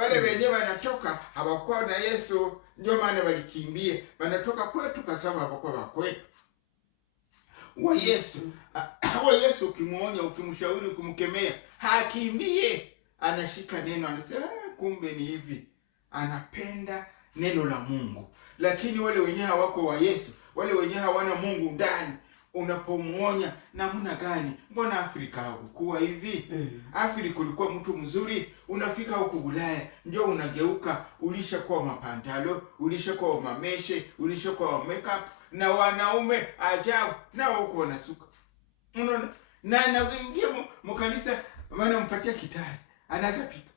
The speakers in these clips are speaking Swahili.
Wale wenyewe wanatoka hawakuwa na Yesu, ndio maana walikimbie. Wanatoka kwetu kwa sababu hawakuwa wa kwetu. Wa Yesu ukimuonya, ukimshauri, ukimkemea, hakimbie. Anashika neno, anasema kumbe ni hivi. Anapenda neno la Mungu. Lakini wale wenyewe hawako wa Yesu, wale wenyewe hawana Mungu ndani, unapomuonya namna gani? Mbona Afrika hakuwa hivi? Afrika ulikuwa mtu mzuri, unafika huko Ulaya ndio unageuka, ulishakuwa mapantalo, ulishakuwa mameshe, ulishakuwa makeup, na wanaume ajabu nao huko wanasuka. Unaona? Na anaingia mkanisa, maana mpatia kitari, anaanza pika.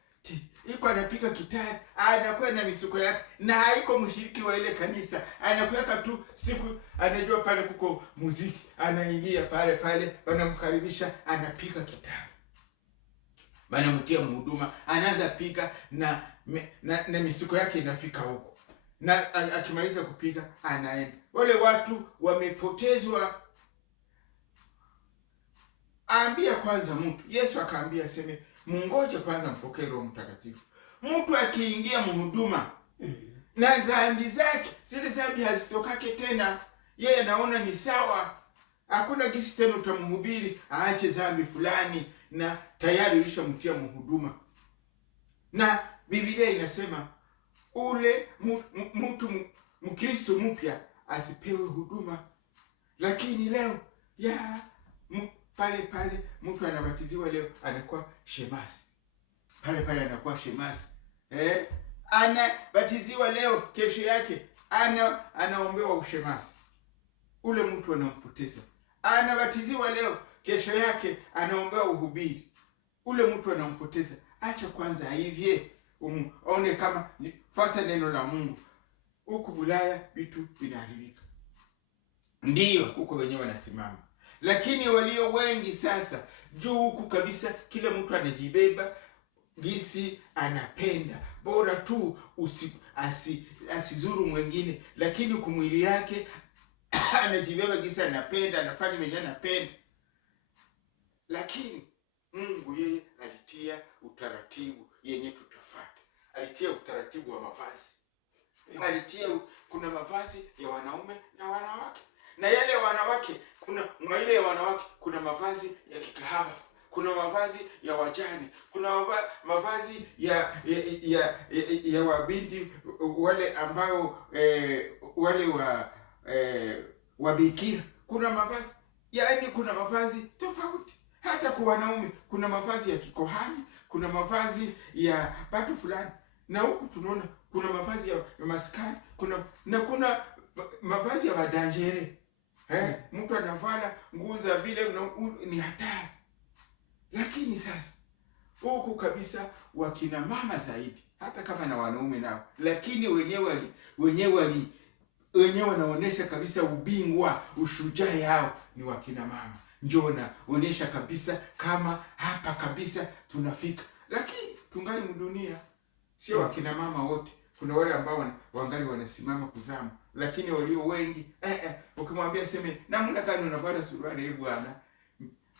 Iko anapika kitari, anakuwa na misuko yake, na haiko mshiriki wa ile kanisa. Anakuweka tu siku, anajua pale kuko muziki, anaingia pale, wanamkaribisha, anapika kitari. Wanamtia mhuduma, anaanza pika na misuko yake inafika huko. Na akimaliza kupika, anaenda. Wale watu wamepotezwa. Ambia kwanza mtu. Yesu akaambia seme, mungoje kwanza mpokee Roho Mtakatifu. Mtu akiingia mhuduma na dhambi zake, zile dhambi hazitokake tena. Yeye anaona ni sawa. Hakuna gisi tena utamhubiri aache dhambi fulani, na tayari ulishamtia mhuduma. Na Biblia inasema ule mtu Mkristo mpya asipewe huduma. Lakini leo pale mtu anabatiziwa leo anakuwa shemasi. Pale anakuwa shemasi. Anabatiziwa leo, kesho yake anaombewa ushemasi. Ule mtu anampoteza. Anabatiziwa leo, kesho yake anaombewa uhubiri. Ule mtu anampoteza. Acha kwanza hivye, one kama fuata neno la Mungu. Huko Ulaya vitu vinaharibika. Ndiyo huko wenyewe wanasimama. Lakini walio wengi sasa juu huku kabisa, kila mtu anajibeba gisi anapenda, bora tu asizuru mwingine. Lakini kumwili yake anajibeba gisi anapenda, anafanya mwenye anapenda. Lakini Mungu yeye alitia utaratibu yenye tutafuata. Alitia utaratibu wa mavazi. Alitia kuna mavazi ya wanaume na wanawake. Na yale ya wanawake, kuna ile ya wanawake, kuna mavazi ya kikahaba, kuna mavazi ya wajane, kuna mavazi ya wabindi wale ambao wale wa bikira. Kuna mavazi, yaani kuna mavazi tofauti. Hata kwa wanaume kuna mavazi ya kikohani, kuna mavazi ya watu fulani. Na huku tunaona kuna mavazi ya maskani, kuna mavazi ya madangere. Mtu anavala nguo za vile ni hatari. Lakini sasa huku kabisa wakina mama zaidi, hata kama na wanaume nao, lakini wenyewe wanaonesha kabisa ubingwa, ushujaa yao ni wakina mama. Njoo naonesha kabisa kama hapa kabisa tunafika. Lakini tungali mdunia, sio wakina mama wote. Kuna wale ambao wangali wanasimama kuzama. Lakini walio wengi ukimwambia seme namna gani unavaa suruali bwana,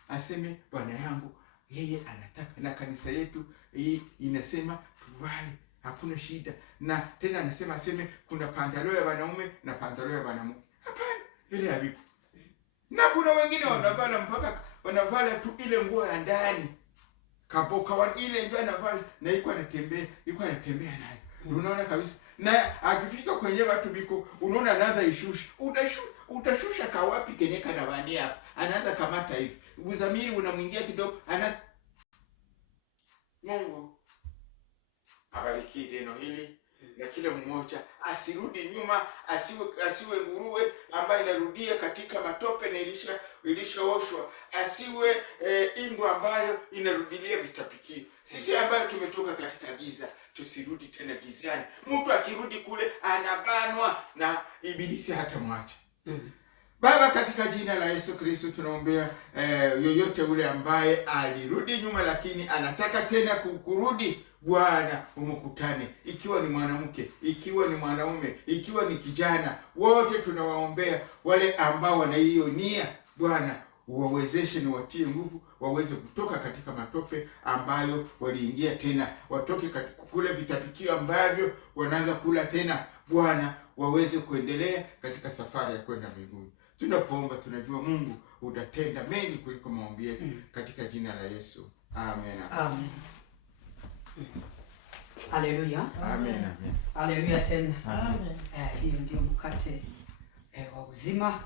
aseme bwana yangu yeye anataka, na kanisa yetu hii inasema tuvale, hakuna shida. Na tena anasema aseme kuna pantalo ya wanaume na pantalo ya wanawake. Hapana, ile havipo. Na kuna wengine wanavala mpaka wanavala tu ile nguo ya ndani. Kapoka ile ndio anavala na iko anatembea nayo. Unaona kabisa. Na akifika kwenye watu biko, unaona anaanza ishusha. Utashusha kawapi kenye kanawani hapa. Anaanza kamata hivi. Uzamiri unamwingia kidogo, Mungu abariki neno hili, na kila mmoja asirudi nyuma, asiwe nguruwe ambaye inarudia katika matope na ilishaoshwa, asiwe imbwa ambayo inarudilia vitapikio. Sisi ambayo tumetoka katika giza, tusirudi tena gizani. Mtu akirudi kule anabanwa na ibilisi hata mwacha. Baba, katika jina la Yesu Kristo tunaombea yoyote ule ambaye alirudi nyuma lakini anataka tena kurudi. Bwana umkutane, ikiwa ni mwanamke, ikiwa ni mwanaume, ikiwa ni kijana, wote tunawaombea. Wale ambao wana hiyo nia, Bwana uwawezeshe ni watie nguvu, waweze kutoka katika matope ambayo waliingia, tena watoke kule vitapikio ambavyo wanaanza kula tena. Bwana, waweze kuendelea katika safari ya kwenda mbinguni. Tunapoomba tunajua Mungu utatenda mengi kuliko maombi yetu, katika jina la Yesu. Amen. Amen. Haleluya. Amen. Amen. Haleluya tena. Amen. Hiyo ndio mkate wa uzima.